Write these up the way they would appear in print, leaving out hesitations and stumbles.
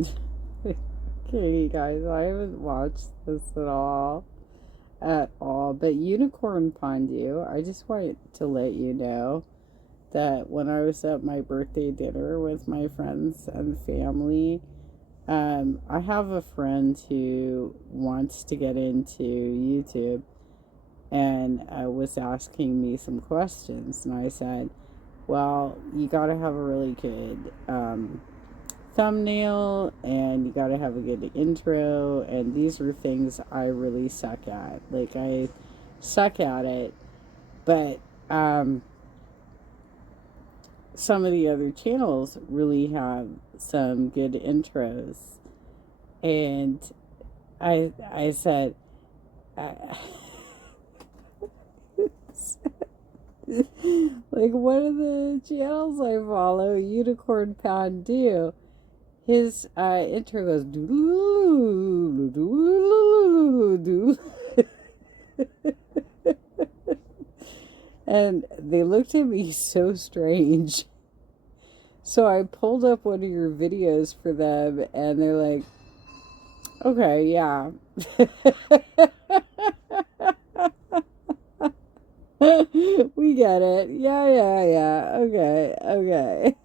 Okay, guys, I haven't watched this at all. But Unicorn Fondue, I just want to let you know that when I was at my birthday dinner with my friends and family, I have a friend who wants to get into YouTube and was asking me some questions, and I said, well, you gotta have a really good thumbnail and you gotta have a good intro, and these are things I really suck at. Like, I suck at it, but some of the other channels really have some good intros. And I said, uh, like, one of the channels I follow, Unicorn Pound Do, his intro goes doo doo doo, and they looked at me so strange. So I pulled up one of your videos for them, and they're like, okay, yeah. We get it. Yeah, yeah, yeah. Okay, okay.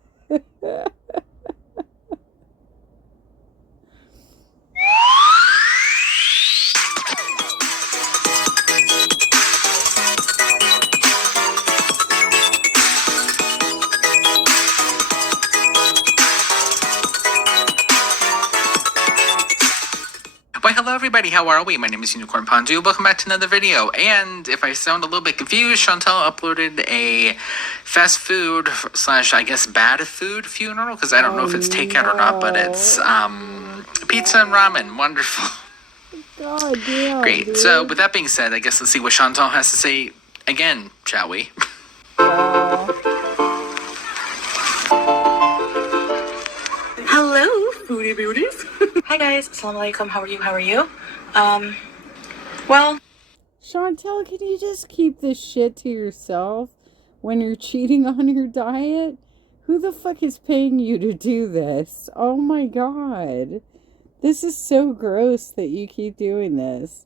Why, hello everybody, how are we? My name is Unicorn Pondu. Welcome back to another video. And if I sound a little bit confused, Chantal uploaded a fast food slash, I guess, bad food funeral, because I don't know if it's takeout or not, but it's pizza and ramen. Wonderful. God damn, Great. dude. So with that being said, I guess let's see what Chantal has to say again, shall we? Hello, Foody Beauties. Hi guys, Assalamu alaikum. How are you? Well, Chantel, can you just keep this shit to yourself when you're cheating on your diet? Who the fuck is paying you to do this? Oh my god. This is so gross that you keep doing this.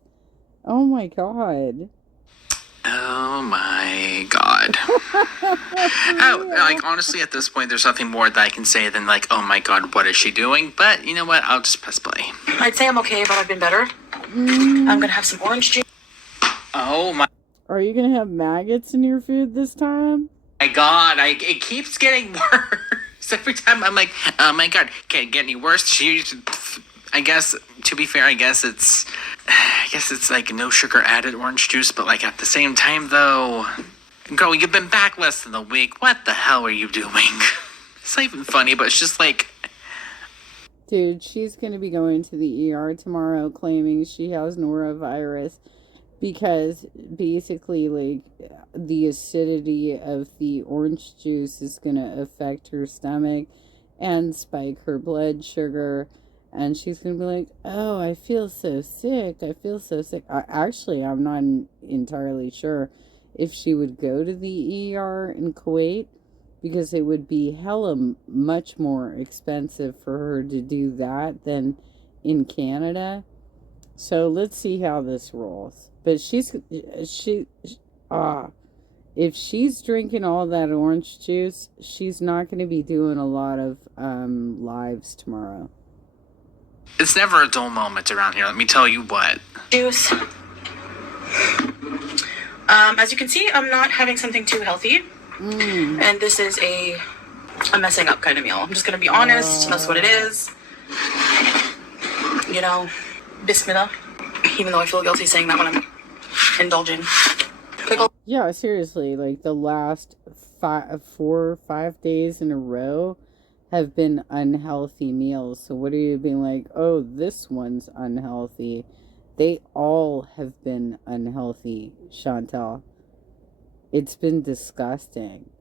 Oh my god. Oh my god. Oh, like, honestly, at this point, there's nothing more that I can say than, like, oh my god, what is she doing? But, you know what, I'll just press play. I'd say I'm okay, but I've been better. I'm gonna have some orange juice. Oh my Are you gonna have maggots in your food this time? god, it keeps getting worse. Every time I'm like, oh my god, can't it get any worse? I guess, to be fair, I guess it's like no sugar added orange juice, but like at the same time though, girl, you've been back less than a week. What the hell are you doing? It's not even funny, but it's just like, Dude, she's gonna be going to the ER tomorrow claiming she has norovirus because basically, like, the acidity of the orange juice is gonna affect her stomach and spike her blood sugar. And she's going to be like, oh, I feel so sick. Actually, I'm not entirely sure if she would go to the ER in Kuwait, because it would be hella much more expensive for her to do that than in Canada. So let's see how this rolls. But if she's drinking all that orange juice, she's not going to be doing a lot of lives tomorrow. it's never a dull moment around here, let me tell you what. Juice. As you can see, I'm not having something too healthy. And this is a messing up kind of meal. I'm just gonna be honest, that's what it is. You know, bismillah. Even though I feel guilty saying that when I'm indulging. Pickle. Yeah, seriously, like the last 4 or 5 days in a row have been unhealthy meals. So what are you being like, oh, this one's unhealthy? They all have been unhealthy, Chantal. It's been disgusting.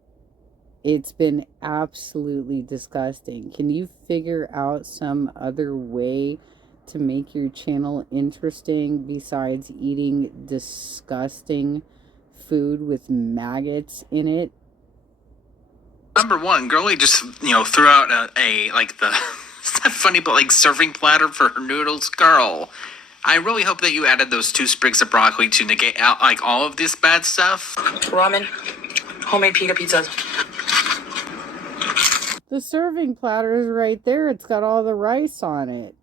It's been absolutely disgusting. Can you figure out some other way to make your channel interesting besides eating disgusting food with maggots in it? Number one, girlie just, threw out a like the What's that funny about like serving platter for her noodles? Girl, I really hope that you added those 2 sprigs of broccoli to negate out like all of this bad stuff. Ramen, homemade pita pizzas. The serving platter is right there. It's got all the rice on it.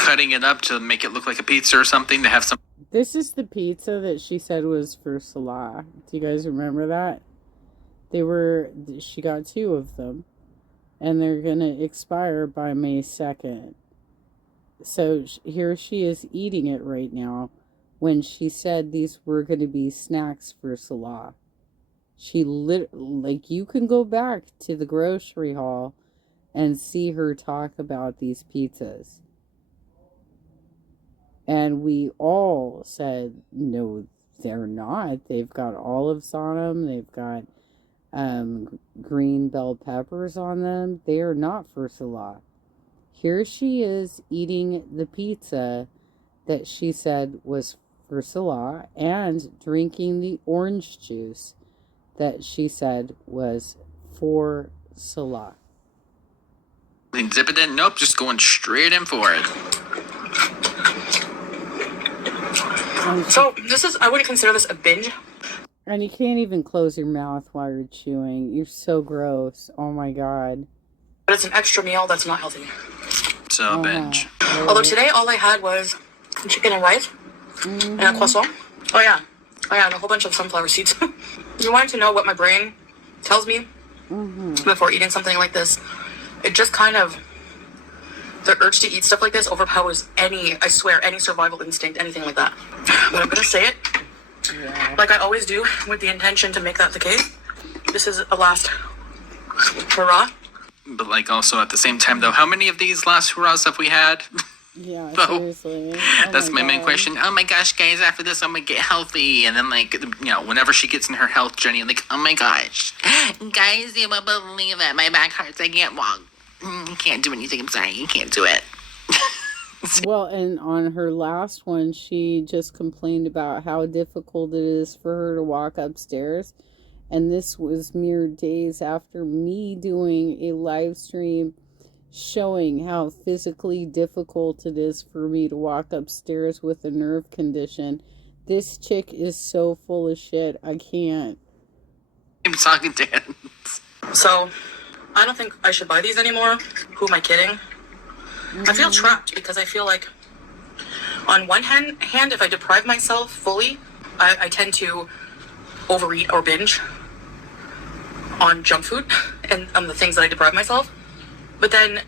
Cutting it up to make it look like a pizza or something to have some. This is the pizza that she said was for Salah. Do you guys remember that? She got 2 of them. And they're going to expire by May 2nd. So here she is eating it right now when she said these were going to be snacks for Salah. You can go back to the grocery haul and see her talk about these pizzas. And we all said, no, they're not. They've got olives on them. They've got green bell peppers on them. They are not for Salah. Here she is eating the pizza that she said was for Salah and drinking the orange juice that she said was for Salah. Zip it in. Nope, just going straight in for it. So I wouldn't consider this a binge. And you can't even close your mouth while you're chewing. You're so gross. Oh my God. But it's an extra meal that's not healthy. So binge. Really? Although today all I had was chicken and rice and a croissant. Oh yeah, and a whole bunch of sunflower seeds. You wanted to know what my brain tells me before eating something like this? It just kind of, the urge to eat stuff like this overpowers any survival instinct, anything like that. But I'm gonna say it, like I always do, with the intention to make that the case. This is a last hurrah. But like also at the same time though, how many of these last hurrahs have we had? Yeah, So, seriously. Oh that's my main God. question. Oh my gosh, guys, after this I'm gonna get healthy. And then like, whenever she gets in her health journey, I'm like, oh my gosh, guys, you won't believe it. My back hurts. I can't walk. I can't do anything. I'm sorry. You can't do it. Well, and on her last one, she just complained about how difficult it is for her to walk upstairs. And this was mere days after me doing a live stream showing how physically difficult it is for me to walk upstairs with a nerve condition. This chick is so full of shit. I can't. I'm talking to him. So, I don't think I should buy these anymore. Who am I kidding? I feel trapped because I feel like, on one hand, if I deprive myself fully, I tend to overeat or binge on junk food and on the things that I deprive myself. But then,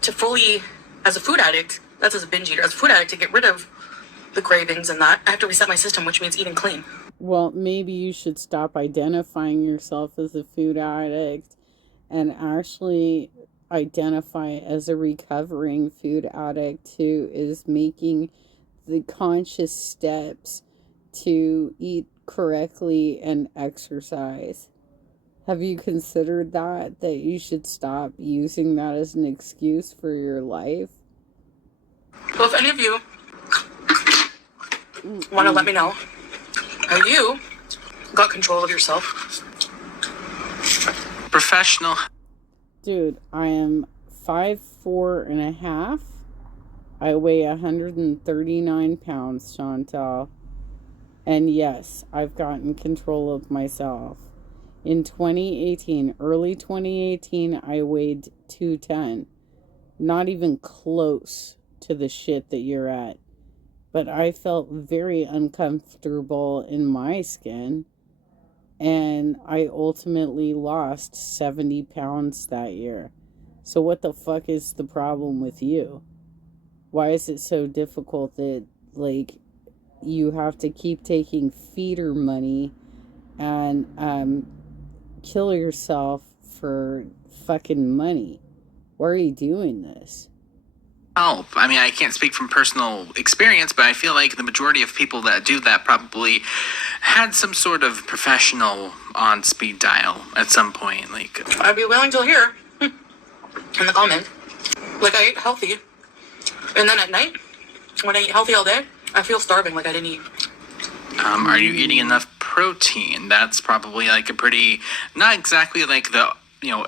to fully, as a food addict, that's as a binge eater, as a food addict, to get rid of the cravings and that, I have to reset my system, which means eating clean. Well, maybe you should stop identifying yourself as a food addict and actually identify as a recovering food addict who is making the conscious steps to eat correctly and exercise. Have you considered that you should stop using that as an excuse for your life? Well, if any of you want to let me know how you got control of yourself. Professional. Dude, I am 5'4.5". I weigh 139 pounds, Chantal. And yes, I've gotten control of myself. In 2018, early 2018, I weighed 210. Not even close to the shit that you're at. But I felt very uncomfortable in my skin. And I ultimately lost 70 pounds that year. So what the fuck is the problem with you? Why is it so difficult that, you have to keep taking feeder money and, kill yourself for fucking money? Why are you doing this? Oh, I mean, I can't speak from personal experience, but I feel like the majority of people that do that probably had some sort of professional on speed dial at some point. I'd be willing to hear in the comment. I eat healthy, and then at night, when I eat healthy all day, I feel starving, like I didn't eat. Are you eating enough protein. That's probably like a pretty, not exactly like the,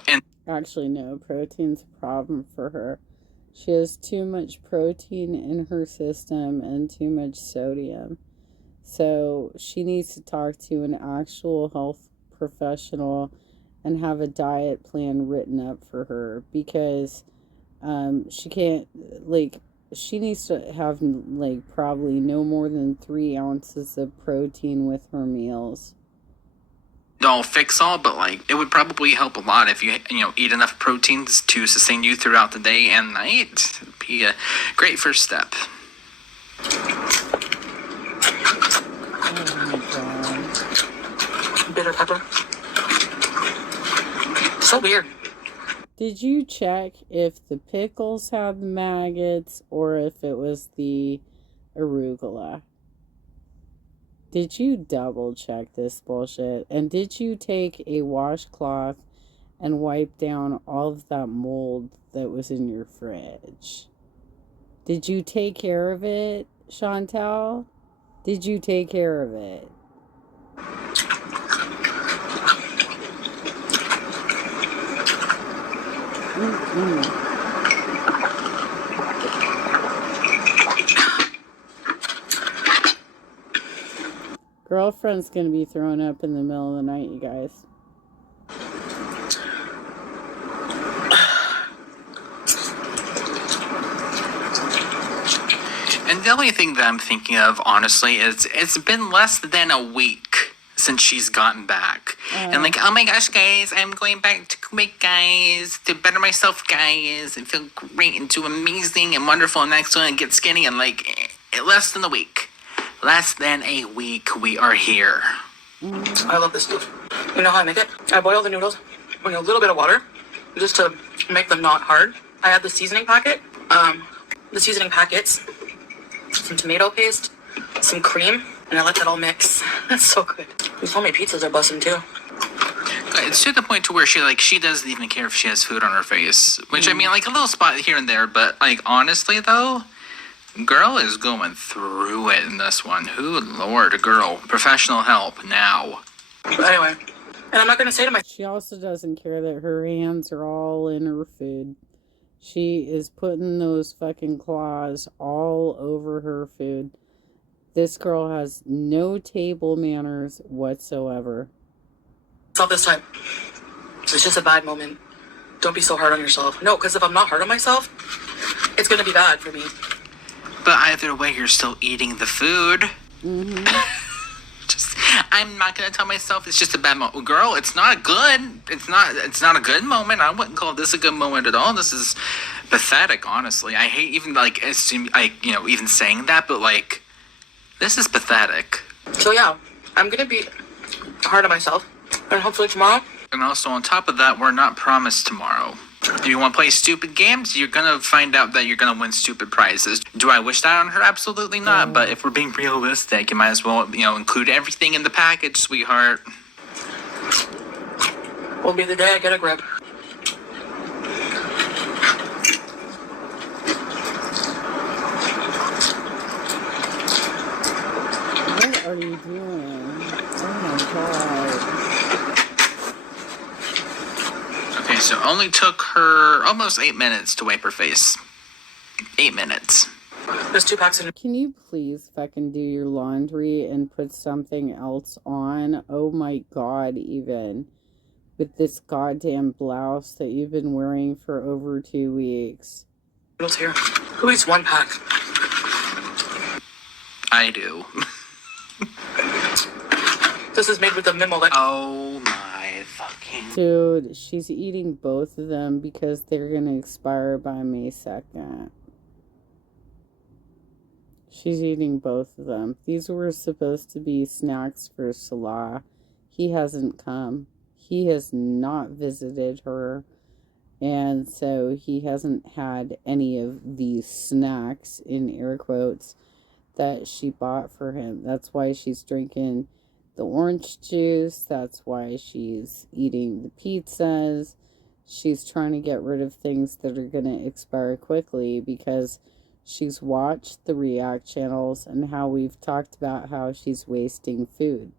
and Actually, no, protein's a problem for her. She has too much protein in her system and too much sodium. So she needs to talk to an actual health professional and have a diet plan written up for her, because she can't, like, she needs to have like probably no more than 3 ounces of protein with her meals. don't fix all, but like it would probably help a lot if you eat enough proteins to sustain you throughout the day and night. It'd be a great first step. Oh my god. Bitter pepper. So weird. Did you check if the pickles had the maggots or if it was the arugula? Did you double check this bullshit? And did you take a washcloth and wipe down all of that mold that was in your fridge? Did you take care of it, Chantel? Did you take care of it? Girlfriend's gonna be thrown up in the middle of the night, you guys. And the only thing that I'm thinking of, honestly, is it's been less than a week since she's gotten back. And like, oh my gosh, guys, I'm going back to Kuwait, guys, to better myself, guys, and feel great and do amazing and wonderful and excellent and get skinny. And like, less than a week. Less than a week, we are here. I love this stuff. You know how I make it? I boil the noodles with a little bit of water just to make them not hard. I add the seasoning packet, the seasoning packets, some tomato paste, some cream, and I let that all mix. That's so good. These homemade pizzas are busting too. It's to the point to where she doesn't even care if she has food on her face. Which, I mean, like a little spot here and there, but like honestly though, girl is going through it in this one. Who, Lord, girl. Professional help now. But anyway, and I'm not going to say to my... She also doesn't care that her hands are all in her food. She is putting those fucking claws all over her food. This girl has no table manners whatsoever. Not this time. It's just a bad moment. Don't be so hard on yourself. No, because if I'm not hard on myself, it's going to be bad for me. But either way, you're still eating the food. Mm-hmm. I'm not gonna tell myself it's just a bad moment. Girl, it's not good. It's not a good moment. I wouldn't call this a good moment at all. This is pathetic, honestly. I hate even even saying that, but like, this is pathetic. So yeah, I'm gonna be hard on myself, and hopefully tomorrow. And also on top of that, we're not promised tomorrow. If you want to play stupid games, you're gonna find out that you're gonna win stupid prizes. Do I wish that on her? Absolutely not. But if we're being realistic, you might as well, include everything in the package, sweetheart. Will be the day I get a grip. What are you doing? Oh my god. Okay, so only took her almost 8 minutes to wipe her face. 8 minutes. There's 2 packs in. Can you please fucking do your laundry and put something else on? Oh my god, even. With this goddamn blouse that you've been wearing for over 2 weeks. Noodles here. Who eats 1 pack? I do. This is made with the minimal. Oh my fucking... Dude, she's eating both of them because they're gonna expire by May 2nd. She's eating both of them. These were supposed to be snacks for Salah. He hasn't come. He has not visited her. And so he hasn't had any of these snacks, in air quotes, that she bought for him. That's why she's drinking the orange juice. That's why she's eating the pizzas. She's trying to get rid of things that are going to expire quickly because she's watched the React channels and how we've talked about how she's wasting food.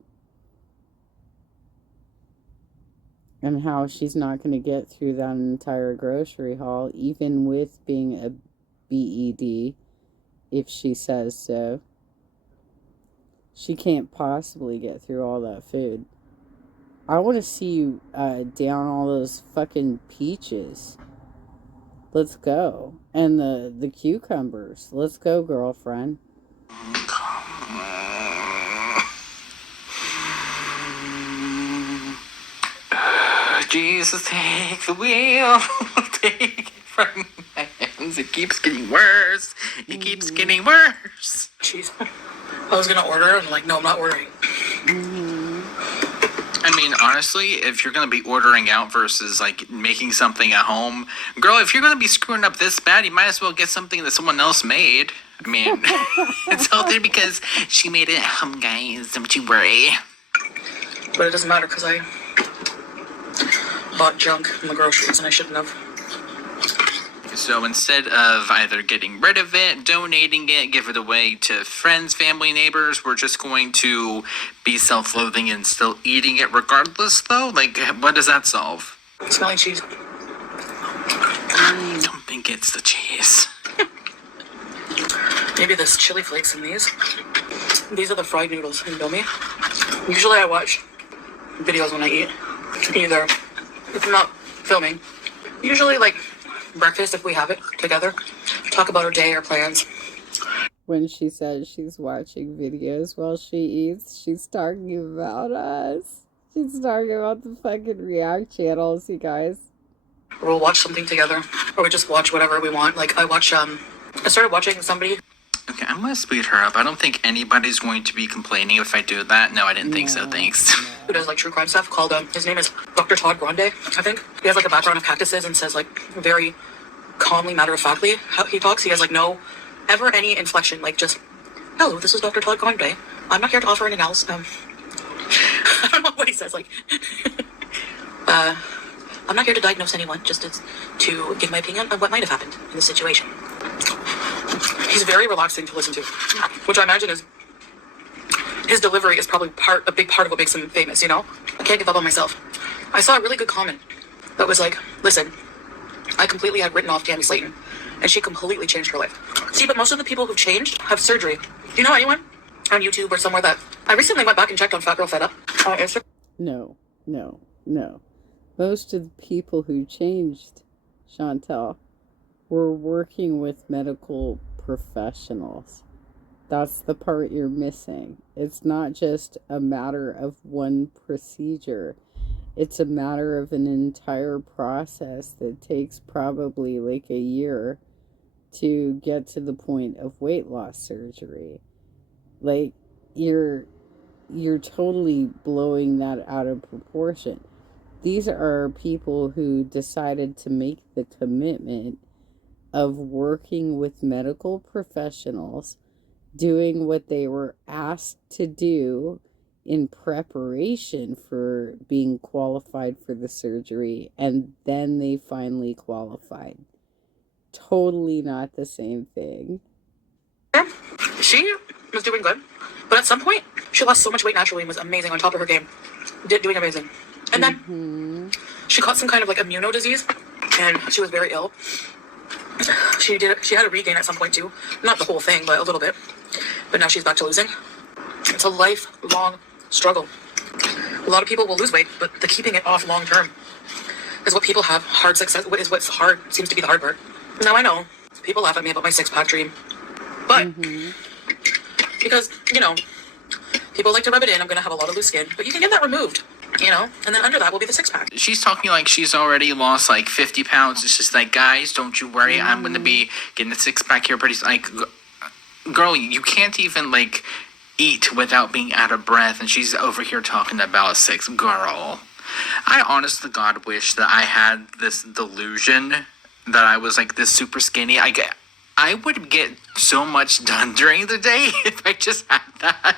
and how she's not going to get through that entire grocery haul, even with being a BED, if she says so. She can't possibly get through all that food. I want to see you down all those fucking peaches. Let's go. And the cucumbers. Let's go, girlfriend. Jesus, take the wheel. Take it from my hands. It keeps getting worse. It keeps getting worse. Jeez. I was gonna order, and like, no, I'm not ordering. I mean, honestly, if you're going to be ordering out versus, like, making something at home, girl, if you're going to be screwing up this bad, you might as well get something that someone else made. I mean, it's healthy because she made it at home, guys. Don't you worry. But it doesn't matter because I bought junk in the groceries, and I shouldn't have. So instead of either getting rid of it, donating it, give it away to friends, family, neighbors, we're just going to be self-loathing and still eating it regardless, though? Like, what does that solve? Smelling cheese. I don't think it's the cheese. Maybe there's chili flakes in these. These are the fried noodles, you know me. Usually I watch videos when I eat. Either, if I'm not filming, usually like breakfast if we have it together, talk about our day or plans. When she says she's watching videos while she eats, she's talking about us. She's talking about the fucking React channels, you guys. Or we'll watch something together, or we just watch whatever we want. Like I started watching somebody. Okay, I'm gonna speed her up. I don't think anybody's going to be complaining if I do that. No, I didn't think so, thanks. Who does like true crime stuff called, his name is Dr. Todd Grande, I think. He has like a background of cactuses and says like very calmly, matter-of-factly how he talks. He has like no ever any inflection, like just, hello, this is Dr. Todd Grande. I'm not here to offer an analysis. I don't know what he says, like, I'm not here to diagnose anyone, just to give my opinion on what might have happened in this situation. He's very relaxing to listen to, which I imagine is, his delivery is probably a big part of what makes him famous, you know? I can't give up on myself. I saw a really good comment that was like, listen, I completely had written off Tammy Slayton, and she completely changed her life. See, but most of the people who've changed have surgery. Do you know anyone on YouTube or somewhere that... I recently went back and checked on Fat Girl Fed Up on Instagram. No. Most of the people who changed, Chantel, were working with medical professionals. That's the part you're missing. It's not just a matter of one procedure. It's a matter of an entire process that takes probably like a year to get to the point of weight loss surgery. Like, you're totally blowing that out of proportion. These are people who decided to make the commitment of working with medical professionals, doing what they were asked to do in preparation for being qualified for the surgery, and then they finally qualified. Totally not the same thing. She was doing good, but at some point, she lost so much weight naturally and was amazing, on top of her game. Doing amazing. And then she caught some kind of like immuno disease, and she was very ill. She had a regain at some point too. Not the whole thing, but a little bit. But now she's back to losing. It's a lifelong struggle. A lot of people will lose weight, but the keeping it off long term is what people have hard success. Is what's hard, seems to be the hard part. Now I know people laugh at me about my 6-pack dream, but because, you know, people like to rub it in, I'm gonna have a lot of loose skin, but you can get that removed, you know, and then under that will be the 6-pack. She's talking like she's already lost like 50 pounds. It's just like, guys, don't you worry. I'm going to be getting a 6-pack here pretty soon. Like, girl, you can't even like eat without being out of breath. And she's over here talking about 6. Girl, I honest to God wish that I had this delusion that I was like this super skinny. I would get so much done during the day if I just had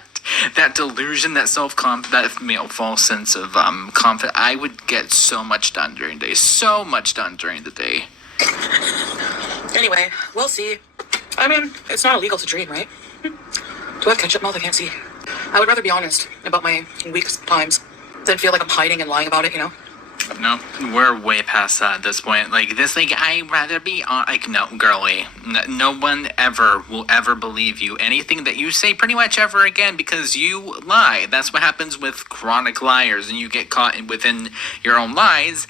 that delusion, that false sense of confidence. I would get so much done during the day, so much done during the day. Anyway, we'll see. I mean, it's not illegal to dream, right? Do I have ketchup mouth? I can't see. I would rather be honest about my weak times than feel like I'm hiding and lying about it, you know? No, we're way past that at this point. Like, this, like, I'd rather be on, like, no, girly. No one ever will ever believe you. Anything that you say pretty much ever again because you lie. That's what happens with chronic liars, and you get caught within your own lies.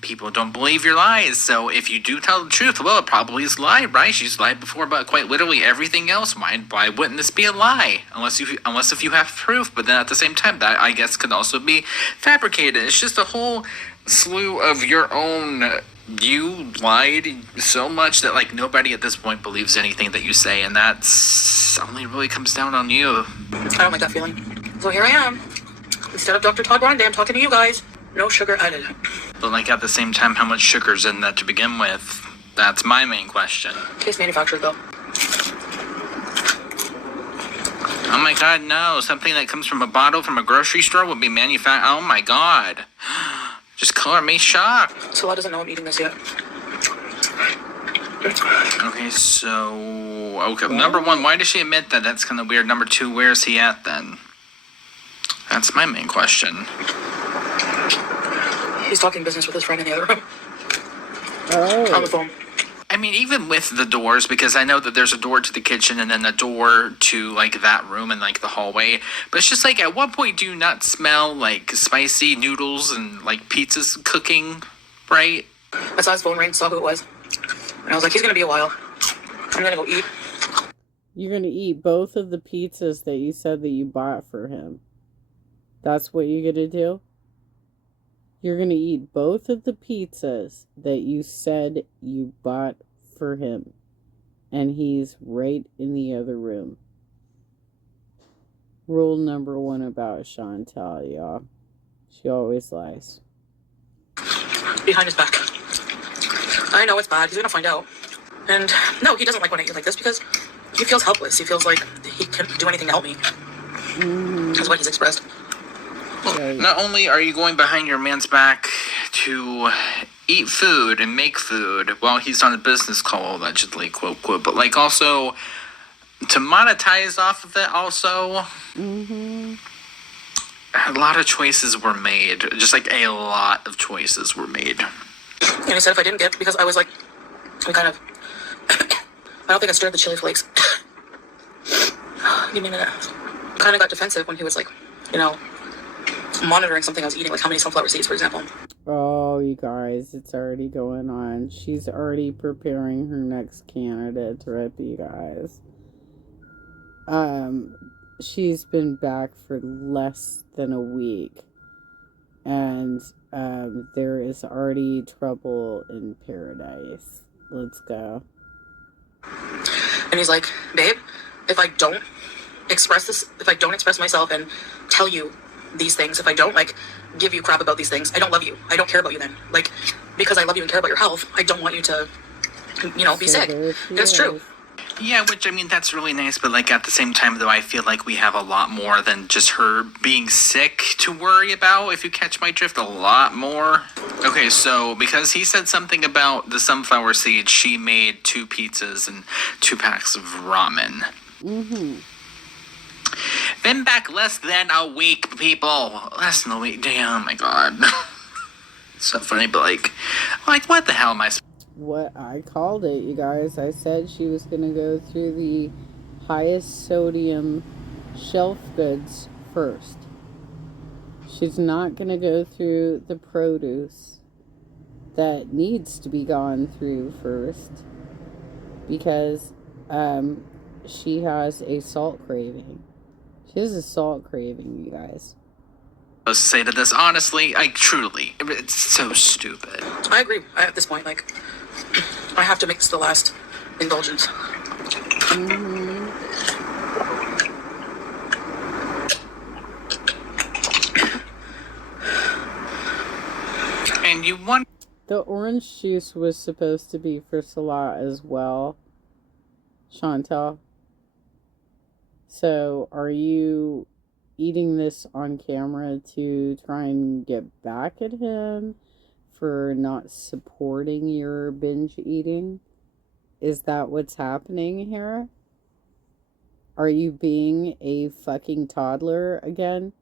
People don't believe your lies, so if you do tell the truth, well, it probably is a lie, right? She's lied before about quite literally everything else. Why wouldn't this be a lie? Unless if you have proof, but then at the same time, that I guess could also be fabricated. It's just a whole slew of your own. You lied so much that like nobody at this point believes anything that you say, and that's only really comes down on you. I don't like that feeling. So here I am. Instead of Dr. Todd Grande, I'm talking to you guys. No sugar added. But like at the same time, how much sugar's in that to begin with? That's my main question. Case manufactured though. Oh my god, no. Something that comes from a bottle from a grocery store would be manufactured. Oh my god. Just color me shocked. Salah doesn't know I'm eating this yet. Okay, so... Okay, number one, why does she admit that? That's kind of weird. Number two, where is he at then? That's my main question. He's talking business with his friend in the other room. Oh. On the phone. I mean, even with the doors, because I know that there's a door to the kitchen and then a door to, like, that room and, like, the hallway. But it's just, like, at what point do you not smell, like, spicy noodles and, like, pizzas cooking, right? I saw his phone ring, saw who it was. And I was like, he's going to be a while. I'm going to go eat. You're going to eat both of the pizzas that you said that you bought for him. That's what you're going to do? You're going to eat both of the pizzas that you said you bought for him. And he's right in the other room. Rule number one about Chantal, y'all. She always lies. Behind his back. I know it's bad. He's going to find out. And no, he doesn't like when I eat like this because he feels helpless. He feels like he can't do anything to help me. That's what he's expressed. Right. Not only are you going behind your man's back to eat food and make food while he's on a business call, allegedly, quote, quote, but, like, also to monetize off of it also. A lot of choices were made. Just, like, a lot of choices were made. And he said if I didn't get, because I was like, we kind of, I don't think I stirred the chili flakes. Give me a minute. Kind of got defensive when he was like, you know, monitoring something I was eating, like how many sunflower seeds, for example. Oh, you guys, it's already going on. She's already preparing her next candidate trip, you guys. She's been back for less than a week. And there is already trouble in paradise. Let's go. And he's like, babe, if I don't express myself and tell you these things, if I don't, like, give you crap about these things, I don't love you. I don't care about you then. Like, because I love you and care about your health, I don't want you to, you know, be sick. It's true. Yeah, which, I mean, that's really nice, but, like, at the same time, though, I feel like we have a lot more than just her being sick to worry about, if you catch my drift, a lot more. Okay, so, because he said something about the sunflower seeds, she made 2 pizzas and 2 packs of ramen. Been back less than a week, people. Less than a week. Damn, oh my god. It's so funny, but, like, what the hell am I What I called it, you guys. I said she was going to go through the highest sodium shelf goods first. She's not going to go through the produce that needs to be gone through first because she has a salt craving. She has a salt craving, you guys. supposed to say to this? Honestly, truly, it's so stupid. I agree. At this point, like, I have to make this the last indulgence. And you want... The orange juice was supposed to be for Salah as well, Chantal. So, are you eating this on camera to try and get back at him for not supporting your binge eating? Is that what's happening here? Are you being a fucking toddler again?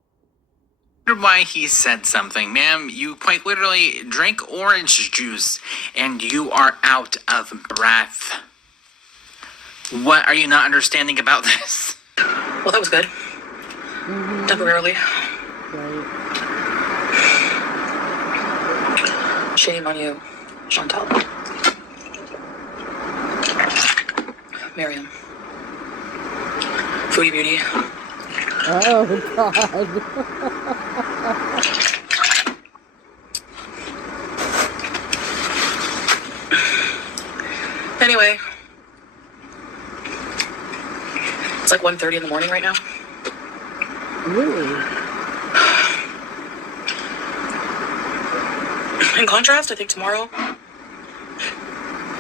wonder why he said something. Ma'am, you quite literally drank orange juice and you are out of breath. What are you not understanding about this? Well, that was good. Temporarily. Right. Shame on you, Chantal. Miriam. Foody Beauty. Oh, God. Anyway. It's like 1:30 in the morning right now. Really? In contrast, I think tomorrow I'm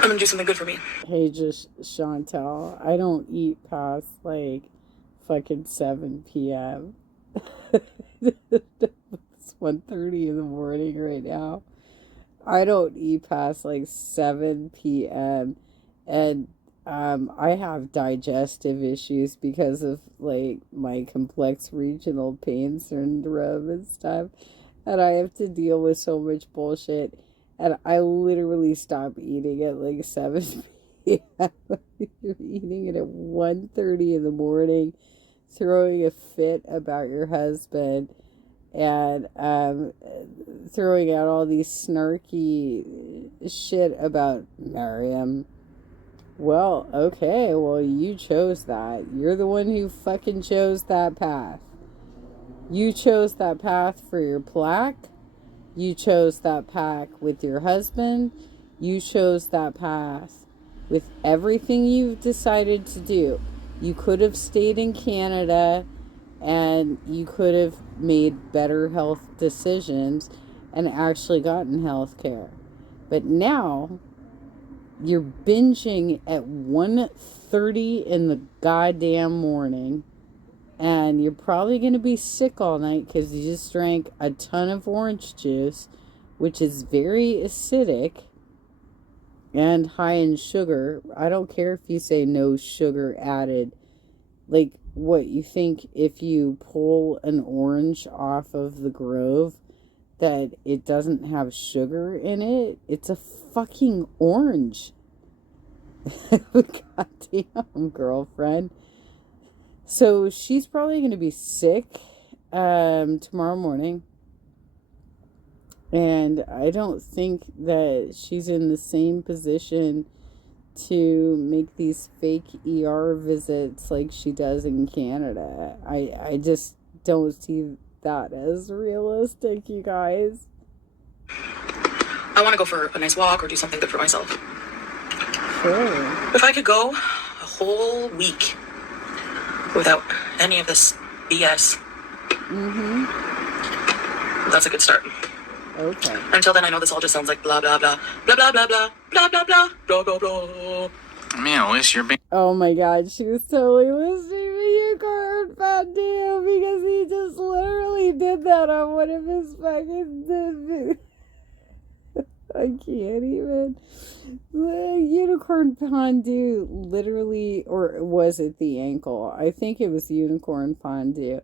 gonna do something good for me. Hey, just Chantal, I don't eat past like fucking 7 p.m. It's 1:30 in the morning right now. I don't eat past like 7 p.m. and I have digestive issues because of like my complex regional pain syndrome and stuff. And I have to deal with so much bullshit. And I literally stop eating at like 7 p.m. You're eating it at 1:30 in the morning, throwing a fit about your husband, and throwing out all these snarky shit about Miriam. Well, okay, well, you chose that. You're the one who fucking chose that path. You chose that path for your plaque. You chose that path with your husband. You chose that path with everything you've decided to do. You could have stayed in Canada and you could have made better health decisions and actually gotten health care. But now you're binging at 1:30 in the goddamn morning, and you're probably going to be sick all night because you just drank a ton of orange juice, which is very acidic and high in sugar. I don't care if you say no sugar added. Like, what, you think if you pull an orange off of the grove that it doesn't have sugar in it? It's a fucking orange. Goddamn, girlfriend. So she's probably going to be sick tomorrow morning. And I don't think that she's in the same position to make these fake ER visits like she does in Canada. I just don't see that as realistic, you guys. I want to go for a nice walk or do something good for myself. Sure. If I could go a whole week without any of this BS, that's a good start. Okay. Until then, I know this all just sounds like blah, blah, blah, blah, blah, blah, blah, blah, blah, blah, blah, blah, blah. Man, at least you're being... Oh my God, she was totally listening to Unicorn Fondue because he just literally did that on one of his fucking... I can't even. The Unicorn Fondue literally, or was it the ankle? I think it was Unicorn Fondue.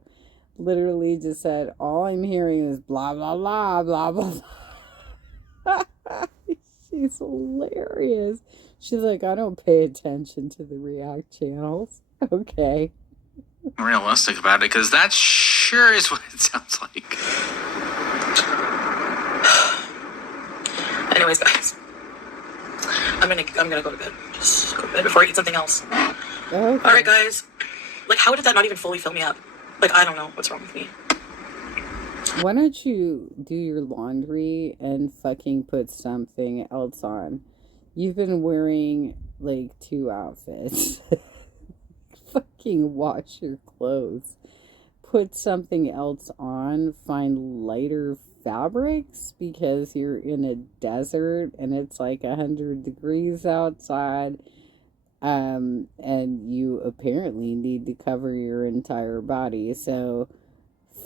Literally just said, all I'm hearing is blah, blah, blah, blah, blah, blah. She's hilarious. She's like, I don't pay attention to the React channels. Okay. realistic about it, because that sure is what it sounds like. Anyways, guys, I'm gonna go to bed. Just go to bed before I eat something else. Okay. All right, guys. Like, how did that not even fully fill me up? Like, I don't know what's wrong with me. Why don't you do your laundry and fucking put something else on? You've been wearing like 2 outfits. Fucking wash your clothes. Put something else on. Find lighter fabrics because you're in a desert and it's like 100 degrees outside. And you apparently need to cover your entire body. So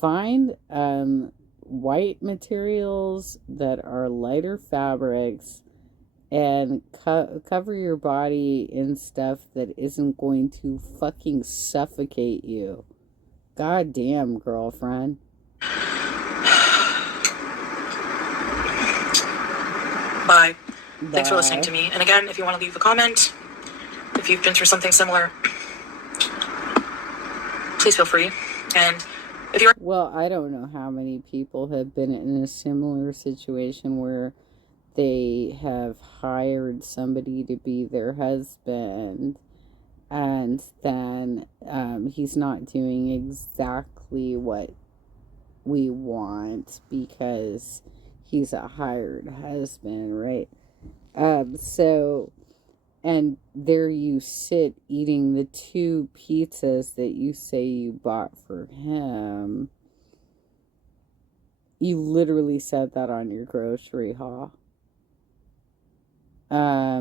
find white materials that are lighter fabrics and cover your body in stuff that isn't going to fucking suffocate you. God damn, girlfriend. Bye. Thanks for Bye. listening to me. And again, if you want to leave a comment, if you've been through something similar, please feel free. And if you're... Well, I don't know how many people have been in a similar situation where they have hired somebody to be their husband, and then he's not doing exactly what we want because he's a hired husband, right? So, and there you sit eating the 2 pizzas that you say you bought for him. You literally said that on your grocery haul. I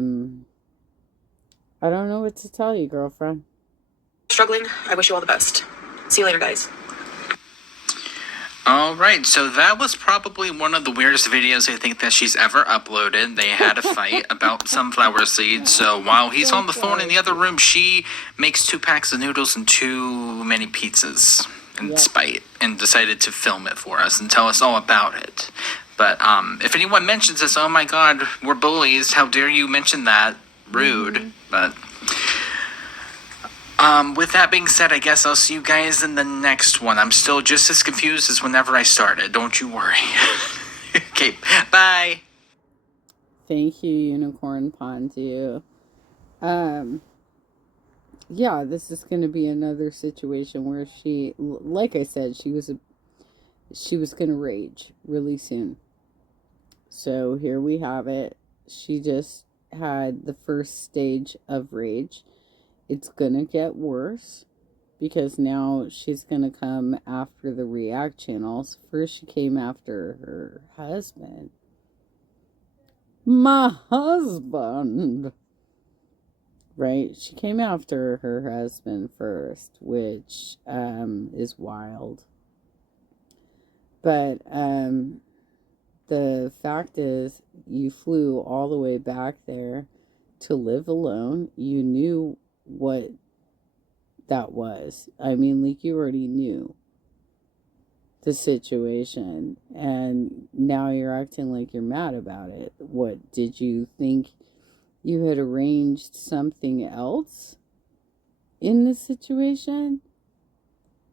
don't know what to tell you, girlfriend. struggling, I wish you all the best. See you later, guys. Alright, so that was probably one of the weirdest videos I think that she's ever uploaded. They had a fight about sunflower seeds, so while he's on the phone in the other room, she makes 2 packs of noodles and too many pizzas in spite, and decided to film it for us and tell us all about it. But if anyone mentions this, oh my god, we're bullies, how dare you mention that? Rude. But with that being said, I guess I'll see you guys in the next one. I'm still just as confused as whenever I started. Don't you worry. Okay, bye. Thank you, Unicorn Pondu. Yeah, this is going to be another situation where she, like I said, she was going to rage really soon. So here we have it. She just had the first stage of rage. It's going to get worse because now she's going to come after the React channels. First she came after her husband. My husband! Right? She came after her husband first, which is wild. But the fact is, you flew all the way back there to live alone. You knew what that was. I mean, like, you already knew the situation, and now you're acting like you're mad about it. What, did you think you had arranged something else in this situation?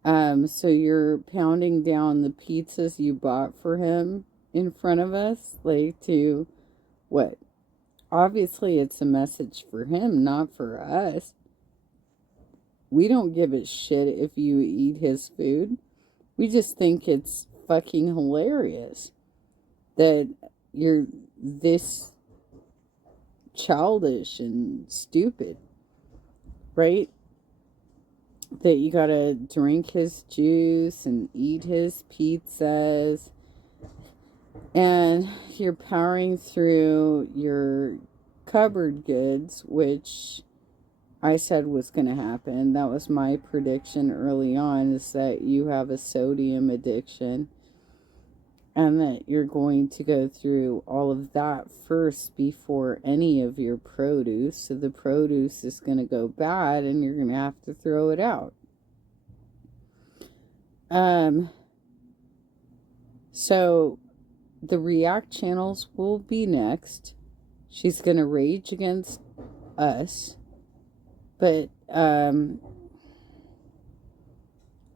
So you're pounding down the pizzas you bought for him in front of us, like, to what? Obviously it's a message for him, not for us. We don't give a shit if you eat his food. We just think it's fucking hilarious that you're this childish and stupid, right? That you gotta drink his juice and eat his pizzas, and you're powering through your cupboard goods, which I said was going to happen. That was my prediction early on, is that you have a sodium addiction and that you're going to go through all of that first before any of your produce. So the produce is going to go bad and you're going to have to throw it out. So the React channels will be next. She's going to rage against us. But, oh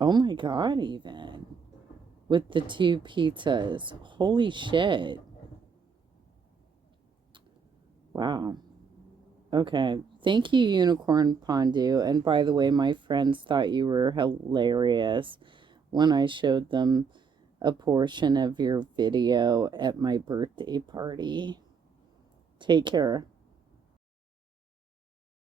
my god, even. With the 2 pizzas. Holy shit. Wow. Okay. Thank you, Unicorn Pondu. And by the way, my friends thought you were hilarious when I showed them a portion of your video at my birthday party. Take care.